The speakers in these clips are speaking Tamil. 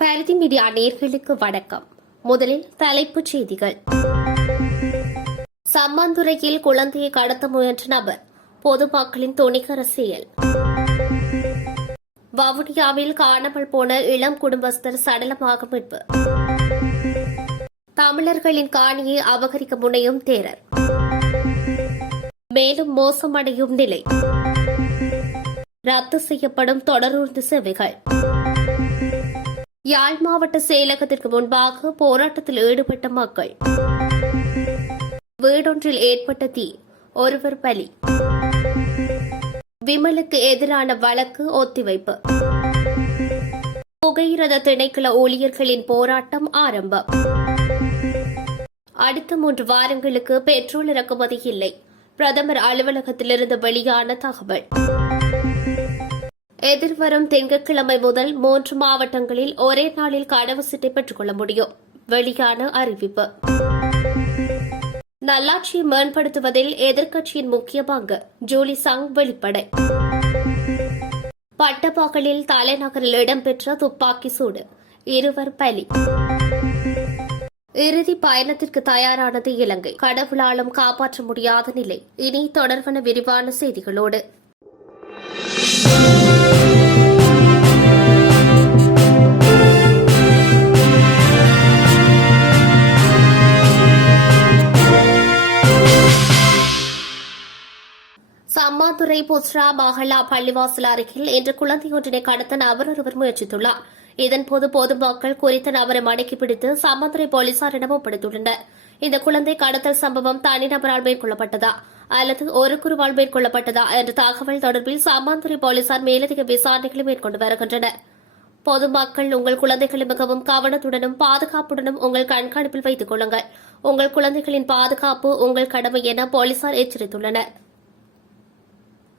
பாரதி மீடியா நேயர்களுக்கு வணக்கம். முதலில் தலைப்புச் செய்திகள். சம்மாந்துறையில் குழந்தையை கடத்த முயன்ற நபர், பொதுமக்களின் துணிகர செயல். வவுனியாவில் காணாமல் போன இளம் குடும்பஸ்தர் சடலமாக மீட்பு. தமிழர்களின் காணியை அபகரிக்க முனையும் தேரர், மேலும் மோசமடையும் நிலை. ரத்து செய்யப்படும் தொடரூர்தி சேவைகள். யாழ் மாவட்ட செயலகத்திற்கு முன்பாக போராட்டத்தில் ஈடுபட்ட மக்கள். வீடொன்றில் ஏற்பட்ட தீ, ஒருவர் பலி. விமலுக்கு எதிரான வழக்கு ஒத்திவைப்பு. புகையிரத திணைக்கள ஊழியர்களின் போராட்டம் ஆரம்பம். அடுத்த 3 வாரங்களுக்கு பெட்ரோல் இறக்குமதி இல்லை, பிரதமர் அலுவலகத்திலிருந்து வெளியான தகவல். எதிர்வரும் திங்கட்கிழமை முதல் 3 மாவட்டங்களில் ஒரே நாளில் கடவு சீட்டை பெற்றுக் கொள்ள முடியும், வெளியான அறிவிப்பு. நல்லாட்சியை மேம்படுத்துவதில் எதிர்க்கட்சியின் முக்கிய பங்கு, ஜூலி சங் வெளிப்படை. பட்டப்பகலில் தலைநகரில் இடம்பெற்ற துப்பாக்கி சூடு, 2 பலி. இறுதி பயணத்திற்கு தயாரானது இலங்கை, கடவுளாலும் காப்பாற்ற முடியாத நிலை. இனி தொடர்பான விரிவான செய்திகளோடு. சம்மாந்துறை புஸ்ரா மஹல்லா பள்ளிவாசல் அருகில் இன்று குழந்தையொன்றினை கடத்த நபர் ஒருவர் முயற்சித்துள்ளார். இதன்போது பொதுமக்கள் குறித்த நபரை மடக்கி பிடித்து சம்மாந்துறை போலீசாரிடம் ஒப்படைத்துள்ளனர். இந்த குழந்தை கடத்தல் சம்பவம் தனிநபரால் மேற்கொள்ளப்பட்டதா அல்லது ஒரு குழுவால் மேற்கொள்ளப்பட்டதா என்ற தகவல் தொடர்பில் சம்மாந்துறை போலீசார் மேலதிக விசாரணைகளை மேற்கொண்டு வருகின்றனர். பொதுமக்கள் உங்கள் குழந்தைகளை மிகவும் கவனத்துடனும் பாதுகாப்புடனும் உங்கள் கண்காணிப்பில் வைத்துக் கொள்ளுங்கள். உங்கள் குழந்தைகளின் பாதுகாப்பு உங்கள் கடமை என போலீசார் எச்சரித்துள்ளனர்.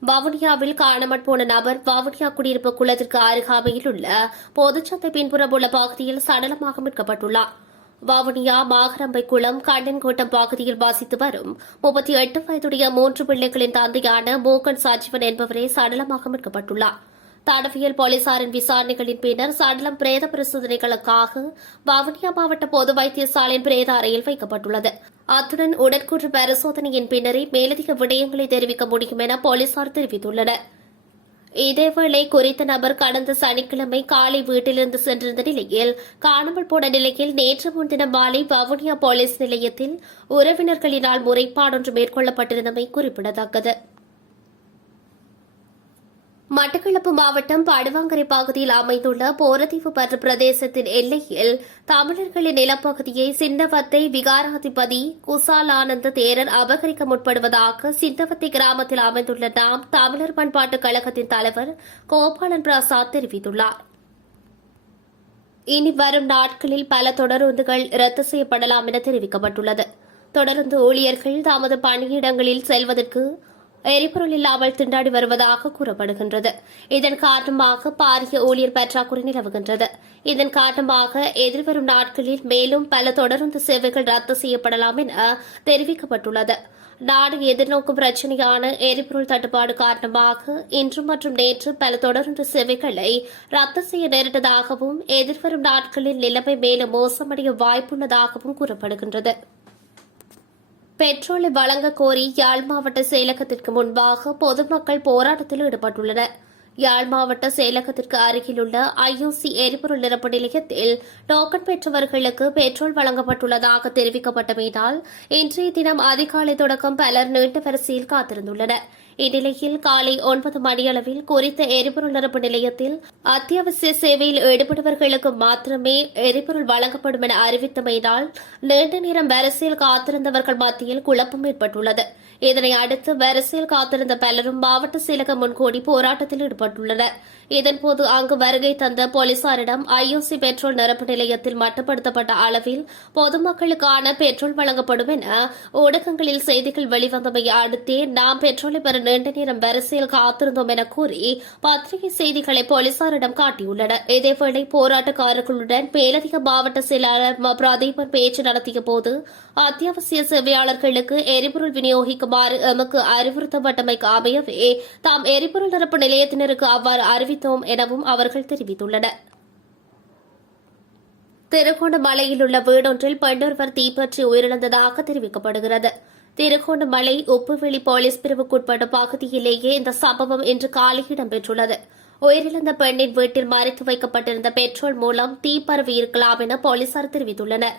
வவுனியாவில் காணாமற் போன நபர் வவுனியா குடியிருப்பு குளத்திற்கு அருகாமையில் உள்ள பொதுச்சந்தை பின்புறம் உள்ள பகுதியில் சடலமாக மீட்கப்பட்டுள்ளார். வவுனியா மாகரம்பை குளம் கண்டன்கோட்டம் பகுதியில் வசித்து வரும் 38 வயதுடைய 3 பிள்ளைகளின் தந்தையான மூக்கன் சஜீவன் என்பவரே சடலமாக மீட்கப்பட்டுள்ளார். தடவியல் போலீசாரின் விசாரணைகளின் பின்னர் சடலம் பிரேத பரிசோதனைகளுக்காக வவுனியா மாவட்ட பொது வைத்தியசாலையின் பிரேத அறையில் வைக்கப்பட்டுள்ளது. அத்துடன் உடற்கூற்று பரிசோதனையின் பின்னரே மேலதிக விடயங்களை தெரிவிக்க முடியும் என போலீசார் தெரிவித்துள்ளனர். இதேவேளை குறித்த நபர் கடந்த சனிக்கிழமை காலை வீட்டிலிருந்து சென்றிருந்த நிலையில் காணாமல் போன நிலையில் நேற்று முன்தினம் மாலை வவுனியா போலீஸ் நிலையத்தில் உறவினர்களினால் முறைப்பாடொன்று மேற்கொள்ளப்பட்டிருந்தமை குறிப்பிடத்தக்கது. மட்டக்களப்பு மாவட்டம் படுவாங்கரை பகுதியில் அமைந்துள்ள போரதீவு பற்று பிரதேசத்தின் எல்லையில் தமிழர்களின் நிலப்பகுதியை சின்னவத்தை விகாராதிபதி குசாலானந்த தேரர் அபகரிக்க முற்படுவதாக சின்னவத்தை கிராமத்தில் அமைந்துள்ள நாம் தமிழர் பண்பாட்டுக் கழகத்தின் தலைவர் கோபாலன் பிரசாத் தெரிவித்துள்ளார். இனி வரும் நாட்களில் பல தொடருந்துகள் ரத்து செய்யப்படலாம் என தெரிவிக்கப்பட்டுள்ளது. தொடருந்து ஊழியர்கள் தமது பணியிடங்களில் செல்வதற்கு எரிபொருள் இல்லாமல் திண்டாடி வருவதாக கூறப்படுகின்றது. இதன் காரணமாக பாரிய ஊழியர் பற்றாக்குறை நிலவுகின்றது. இதன் காரணமாக எதிர்வரும் நாட்களில் மேலும் பல தொடருந்து சேவைகள் ரத்து செய்யப்படலாம் என தெரிவிக்கப்பட்டுள்ளது. நாடு எதிர்நோக்கும் பிரச்சினையான எரிபொருள் தட்டுப்பாடு காரணமாக இன்று மற்றும் நேற்று பல தொடருந்து சேவைகளை ரத்து செய்ய நேரிட்டதாகவும் எதிர்வரும் நாட்களில் நிலைமை மேலும் மோசமடைய வாய்ப்புள்ளதாகவும் கூறப்படுகின்றது. பெட்ரோலை வழங்க கோரி யாழ் மாவட்ட செயலகத்திற்கு முன்பாக பொதுமக்கள் போராட்டத்தில் ஈடுபட்டுள்ளனர். யாழ் மாவட்ட செயலகத்திற்கு அருகிலுள்ள ஐஓசி எரிபொருள் நிரப்பு நிலையத்தில் டோக்கன் பெற்றவர்களுக்கு பெட்ரோல் வழங்கப்பட்டுள்ளதாக தெரிவிக்கப்பட்டமையினால் இன்றைய தினம் அதிகாலை தொடக்கம் பலர் நீண்ட வரிசையில் காத்திருந்துள்ளனர். இந்நிலையில் காலை 9 மணியளவில் குறித்த எரிபொருள் நிரப்பு நிலையத்தில் அத்தியாவசிய சேவையில் ஈடுபடுபவர்களுக்கு மாத்திரமே எரிபொருள் வழங்கப்படும் என அறிவித்தமையினால் நீண்ட நேரம் வரிசையில் காத்திருந்தவர்கள் மத்தியில் குழப்பம் ஏற்பட்டுள்ளது. இதனை அடுத்து வரிசையில் காத்திருந்த பலரும் மாவட்ட செயலகம் முன்கூடி போராட்டத்தில் ஈடுபட்டுள்ளனர். இதன்போது அங்கு வருகை தந்த போலீசாரிடம் ஐஓசி பெட்ரோல் நிரப்பு நிலையத்தில் மட்டுப்படுத்தப்பட்ட அளவில் பொதுமக்களுக்கான பெட்ரோல் வழங்கப்படும் என ஊடகங்களில் செய்திகள் வெளிவந்தமையை அடுத்தே நாம் பெட்ரோலை பெற நீண்ட நேரம் வரிசையில் காத்திருந்தோம் என கூறி பத்திரிகை செய்திகளை போலீசாரிடம் காட்டியுள்ளனர். இதேவேளை போராட்டக்காரர்களுடன் மேலதிக மாவட்ட செயலாளர் பிரதீபன் பேச்சு நடத்திய போது அத்தியாவசிய சேவையாளர்களுக்கு எரிபொருள் விநியோகிக்குமாறு எமக்கு அறிவுறுத்தப்பட்டமைக்கு அமையவே தாம் எரிபொருள் நிரப்பு நிலையத்தினருக்கு அவ்வாறு அறிவித்தோம் எனவும் அவர்கள் தெரிவித்துள்ளனர். திருகோணமலையில் உள்ள வீடொன்றில் பெண்ணொருவர் தீப்பற்றி உயிரிழந்ததாக தெரிவிக்கப்படுகிறது. திருகோணமலை உப்புவெளி போலீஸ் பிரிவுக்குட்பட்ட பகுதியிலேயே இந்த சம்பவம் இன்று காலை இடம்பெற்றுள்ளது. உயிரிழந்த பெண்ணின் வீட்டில் மறைத்து வைக்கப்பட்டிருந்த பெட்ரோல் மூலம் தீ பரவி இருக்கலாம் என போலீசார் தெரிவித்துள்ளனர்.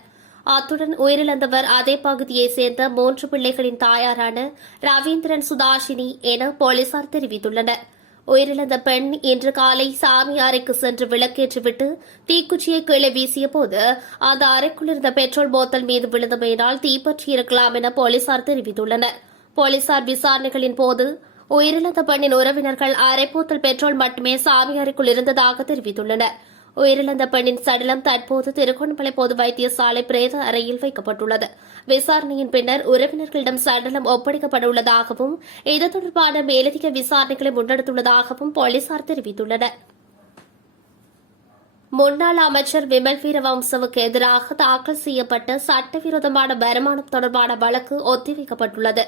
அத்துடன் உயிரிழந்தவர் அதே பகுதியைச் சேர்ந்த 3 பிள்ளைகளின் தாயாரான ரவீந்திரன் சுதாஷினி என போலீசார் தெரிவித்துள்ளனர். உயிரிழந்த பெண் இன்று காலை சாமி அறைக்கு சென்று விளக்கேற்றிவிட்டு தீக்குச்சியை கீழே வீசியபோது அந்த அறைக்குள் இருந்த பெட்ரோல் போத்தல் மீது விழுந்தமையினால் தீப்பற்றியிருக்கலாம் என போலீசார் தெரிவித்துள்ளனர். போலீசார் விசாரணைகளின் போது உயிரிழந்த பெண்ணின் உறவினர்கள் அரை போத்தல் பெட்ரோல் மட்டுமே சாமி அறைக்குள் இருந்ததாக தெரிவித்துள்ளனர். உயிரிழந்த பெண்ணின் சடலம் தற்போது திருகோணமலை பொது வைத்தியசாலை பிரேத அறையில் வைக்கப்பட்டுள்ளது. விசாரணையின் பின்னர் உறவினர்களிடம் சடலம் ஒப்படைக்கப்பட உள்ளதாகவும் இது தொடர்பான மேலதிக விசாரணைகளை முன்னெடுத்துள்ளதாகவும் போலீசார் தெரிவித்துள்ளனர். முன்னாள் அமைச்சர் விமல் வீரவம்சவுக்கு எதிராக தாக்கல் செய்யப்பட்ட சட்டவிரோதமான வருமானம் தொடர்பான வழக்கு ஒத்திவைக்கப்பட்டுள்ளது.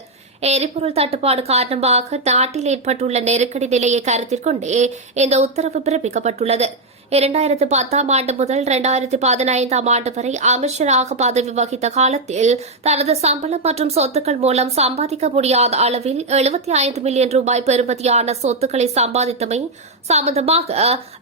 எரிபொருள் தட்டுப்பாடு காரணமாக நாட்டில் ஏற்பட்டுள்ள நெருக்கடி நிலையை கருத்தில் கொண்டே இந்த உத்தரவு பிறப்பிக்கப்பட்டுள்ளது. 2010 ஆண்டு முதல் 2015 ஆண்டு வரை அமைச்சராக பதவி வகித்த காலத்தில் தனது சம்பளம் மற்றும் சொத்துக்கள் மூலம் சம்பாதிக்க முடியாத அளவில் 75 மில்லியன் ரூபாய் பெறுமதியான சொத்துக்களை சம்பாதித்தமை சம்பந்தமாக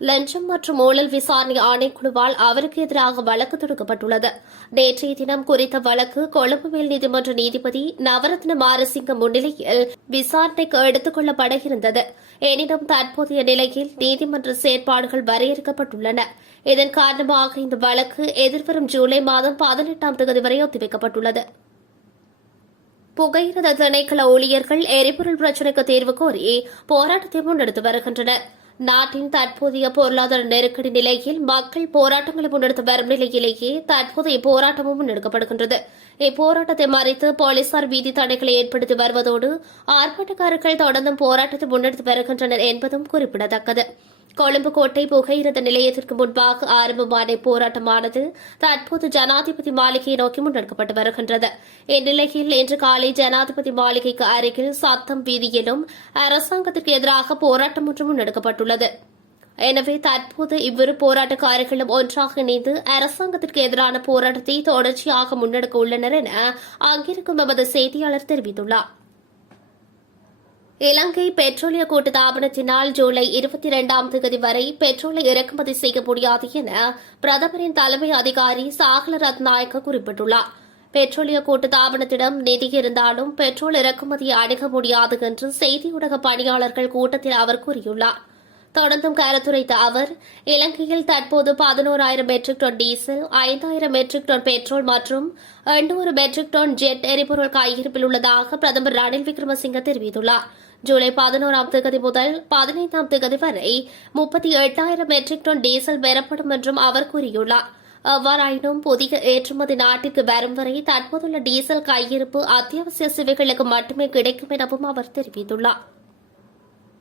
லஞ்சம் மற்றும் ஊழல் விசாரணை ஆணைக்குழுவால் அவருக்கு எதிராக வழக்கு தொடுக்கப்பட்டுள்ளது. நேற்றைய தினம் குறித்த வழக்கு கொழும்பு மேல் நீதிமன்ற நீதிபதி நவரத்ன மாரசிங்க முன்னிலையில் விசாரணைக்கு எடுத்துக் கொள்ளப்பட இருந்தது. எனினும் தற்போதைய நிலையில் நீதிமன்ற செயற்பாடுகள் வரையறுக்கப்பட்டுள்ளன. இதன் காரணமாக இந்த வழக்கு எதிர்வரும் ஜூலை மாதம் 18ஆம் தேதி வரை ஒத்திவைக்கப்பட்டுள்ளது. புகையிரத திணைக்கள ஊழியர்கள் எரிபொருள் பிரச்சினைக்கு தீர்வு கோரி போராட்டத்தை முன்னெடுத்து வருகின்றனர். நாட்டின் தற்போதைய பொருளாதார நெருக்கடி நிலையில் மக்கள் போராட்டங்களை முன்னெடுத்து வரும் நிலையிலேயே தற்போதைய போராட்டமும் முன்னெடுக்கப்படுகின்றது. இப்போராட்டத்தை மறைத்து போலீசார் வீதி தடைகளை ஏற்படுத்தி வருவதோடு ஆர்ப்பாட்டக்காரர்கள் தொடர்ந்தும் போராட்டத்தை முன்னெடுத்து வருகின்றனர் என்பதும் குறிப்பிடத்தக்கது. கொழும்பு கோட்டை புகையிரத நிலையத்திற்கு முன்பாக ஆரம்பமான போராட்டமானது தற்போது ஜனாதிபதி மாளிகையை நோக்கி முன்னெடுக்கப்பட்டு வருகின்றது. இந்நிலையில் இன்று காலை ஜனாதிபதி மாளிகைக்கு அருகில் சத்தம் வீதியிலும் அரசாங்கத்திற்கு எதிராக போராட்டம் ஒன்று முன்னெடுக்கப்பட்டுள்ளது. எனவே தற்போது இவ்விரு போராட்டக்காரர்களும் ஒன்றாக இணைந்து அரசாங்கத்திற்கு எதிரான போராட்டத்தை தொடர்ச்சியாக முன்னெடுக்க உள்ளனர் என அங்கிருக்கும் எமது செய்தியாளர் தெரிவித்துள்ளார். இலங்கை பெட்ரோலிய கூட்டுத்தாபனத்தினால் ஜூலை 22ஆம் தேதி வரை பெட்ரோலை இறக்குமதி செய்ய முடியாது என பிரதமரின் தலைமை அதிகாரி சாகல ரத்நாயக்க குறிப்பிட்டுள்ளார். பெட்ரோலிய கூட்டுத்தாபனத்திடம் நிதி இருந்தாலும் பெட்ரோல் இறக்குமதியை அணுக முடியாது என்று செய்தி ஊடக பணியாளர்கள் கூட்டத்தில் அவர் கூறியுள்ளார். தொடர்ந்தும் கருத்துரைத்த அவர், இலங்கையில் தற்போது 11,000 metric ton diesel, 5,000 metric ton petrol மற்றும் 800 மெட்ரிக் டன் ஜெட் எரிபொருள் கையிருப்பில் உள்ளதாக பிரதமர் ரணில் விக்ரமசிங்க தெரிவித்துள்ளார். ஜூலை 11ஆம் தேதி முதல் 15ஆம் தேதி வரை 38,000 மெட்ரிக் டன் டீசல் பெறப்படும் என்றும் அவர் கூறியுள்ளார். எவ்வாறாயினும் புதிய ஏற்றுமதி நாட்டிற்கு வரும் வரை தற்போதுள்ள டீசல் கையிருப்பு அத்தியாவசிய சேவைகளுக்கு மட்டுமே கிடைக்கும் எனவும் அவர் தெரிவித்துள்ளார்.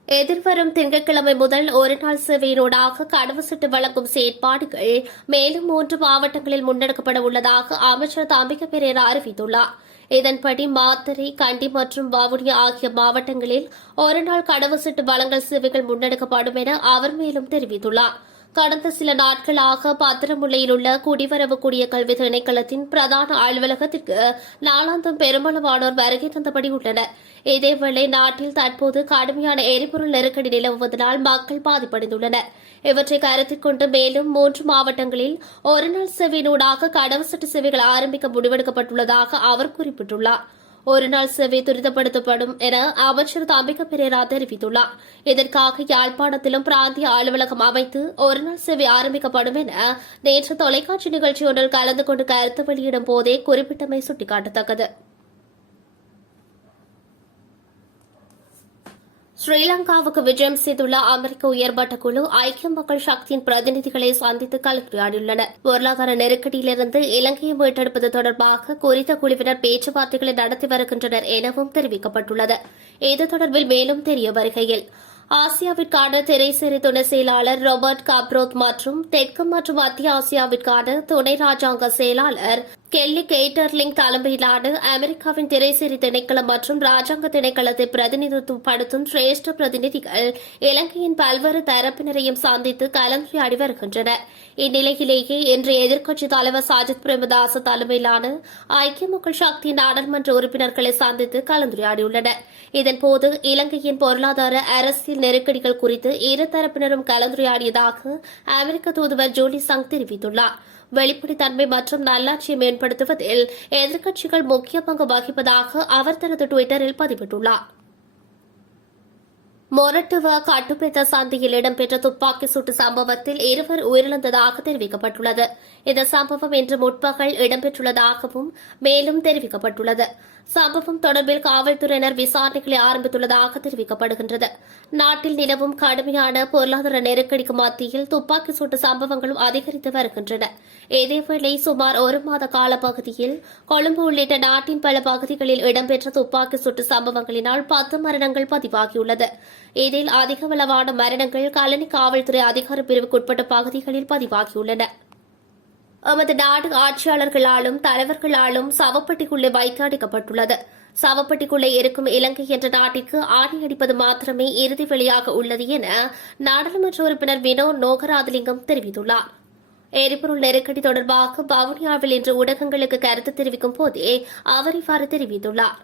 எதிர்வரும் திங்கட்கிழமை முதல் ஒருநாள் சேவையினூடாக கடவுச்சீட்டு வழங்கும் செயற்பாடுகள் மேலும் 3 மாவட்டங்களில் முன்னெடுக்கப்பட உள்ளதாக அமைச்சர் தம்பிக்க பெரேரா அறிவித்துள்ளார். இதன்படி மாத்தறை, கண்டி மற்றும் வவுனியா ஆகிய மாவட்டங்களில் ஒருநாள் கடவுச்சீட்டு வழங்கல் சேவைகள் முன்னெடுக்கப்படும் என அவர் மேலும் தெரிவித்துள்ளார். கடந்த சில நாட்களாக பத்திரமுல்லையில் உள்ள குடிவரவு குடியகல்வி திணைக்களத்தின் பிரதான அலுவலகத்திற்கு நாளாந்தம் பெருமளவானோர் வருகை தந்தபடி உள்ளனர். இதேவேளை நாட்டில் தற்போது கடுமையான எரிபொருள் நெருக்கடி நிலவுவதனால் மக்கள் பாதிப்படைந்துள்ளனர். இவற்றை கருத்தில் கொண்டு மேலும் 3 மாவட்டங்களில் ஒருநாள் சேவையினூடாக கடவுச்சீட்டு சேவைகள் ஆரம்பிக்க முடிவெடுக்கப்பட்டுள்ளதாக அவர் குறிப்பிட்டுள்ளார். ஒருநாள் சேவை துரிதப்படுத்தப்படும் என அமைச்சர் தம்பிக்க பெரேரா தெரிவித்துள்ளார். இதற்காக யாழ்ப்பாணத்திலும் பிராந்திய அலுவலகம் அமைத்து ஒருநாள் சேவை ஆரம்பிக்கப்படும் என நேற்று தொலைக்காட்சி நிகழ்ச்சி ஒன்றில் கலந்து கொண்டு கருத்து வெளியிடும் போதே குறிப்பிட்டமை சுட்டிக்காட்டத்தக்கது. ஸ்ரீலங்காவுக்கு விஜயம் செய்துள்ள அமெரிக்க உயர்மட்ட குழு ஐக்கிய மக்கள் சக்தியின் பிரதிநிதிகளை சந்தித்து கலந்துரையாடியுள்ளனர். பொருளாதார நெருக்கடியிலிருந்து இலங்கையை மீட்டெடுப்பது தொடர்பாக குறித்த குழுவினர் பேச்சுவார்த்தைகளை நடத்தி வருகின்றனர் எனவும் தெரிவிக்கப்பட்டுள்ளது. இது தொடர்பில் மேலும் தெரிய வருகையில் ஆசியாவிற்கான திரைசேரி துணை செயலாளர் ராபர்ட் கப்ரோத் மற்றும் தெற்கு மற்றும் மத்திய ஆசியாவிற்கான துணை ராஜாங்க செயலாளர் கெல்லி கெய்டர்லிங் தலைமையிலான அமெரிக்காவின் திரைசேரி திணைக்களம் மற்றும் ராஜாங்க திணைக்களத்தை பிரதிநிதித்துவப்படுத்தும் சிரேஷ்ட பிரதிநிதிகள் இலங்கையின் பல்வேறு தரப்பினரையும் சந்தித்து கலந்துரையாடி வருகின்றனர். இந்நிலையிலேயே இன்று எதிர்க்கட்சித் தலைவர் சாஜித் பிரேமதாச தலைமையிலான ஐக்கிய மக்கள் சக்தி நாடாளுமன்ற உறுப்பினர்களை சந்தித்து கலந்துரையாடியுள்ளனர். இதன்போது இலங்கையின் பொருளாதார அரசியல் நெருக்கடிகள் குறித்து இருதரப்பினரும் கலந்துரையாடியதாக அமெரிக்க தூதுவர் ஜூலி சங் தெரிவித்துள்ளார். வெளிப்படைத்தன்மை மற்றும் நல்லாட்சியை மேம்படுத்துவதில் எதிர்க்கட்சிகள் முக்கிய பங்கு வகிப்பதாக அவர் தனது டுவிட்டரில் பதிவிட்டுள்ளார். மொரட்டுவ கட்டுப்பெத்த சந்தையில் இடம்பெற்ற துப்பாக்கி சூட்டு சம்பவத்தில் இருவர் உயிரிழந்ததாக தெரிவிக்கப்பட்டுள்ளது. இந்த சம்பவம் இன்று முற்பகல் இடம்பெற்றுள்ளதாகவும் மேலும் தெரிவிக்கப்பட்டுள்ளது. சம்பவம் தொடர்பில் காவல்துறையினர் விசாரணைகளை ஆரம்பித்துள்ளதாக தெரிவிக்கப்படுகின்றது. நாட்டில் நிலவும் கடுமையான பொருளாதார நெருக்கடிக்கு மத்தியில் துப்பாக்கி சூட்டு சம்பவங்களும் அதிகரித்து வருகின்றன. இதேவேளை சுமார் ஒரு மாத காலப்பகுதியில் கொழும்பு உள்ளிட்ட நாட்டின் பல பகுதிகளில் இடம்பெற்ற துப்பாக்கி சூட்டு சம்பவங்களினால் 10 மரணங்கள் பதிவாகியுள்ளது. இதில் அதிகளவான மரணங்கள் கலனி காவல்துறை அதிகார பிரிவுக்குட்பட்ட பகுதிகளில் பதிவாகியுள்ளன. எமது நாடு ஆட்சியாளர்களாலும் தலைவர்களாலும் சவப்பெட்டிக்குள்ளே வைத்து அடைக்கப்பட்டுள்ளது. சவப்பெட்டிக்குள்ளே இருக்கும் இலங்கை என்ற நாட்டிற்கு ஆணி அடிப்பது மாத்திரமே இறுதி வெளியாக உள்ளது என நாடாளுமன்ற உறுப்பினர் வினோ நோகராதலிங்கம் தெரிவித்துள்ளார். எரிபொருள் நெருக்கடி தொடர்பாக வவுனியாவில் இன்று ஊடகங்களுக்கு கருத்து தெரிவிக்கும் போதே அவர் இவ்வாறு தெரிவித்துள்ளார்.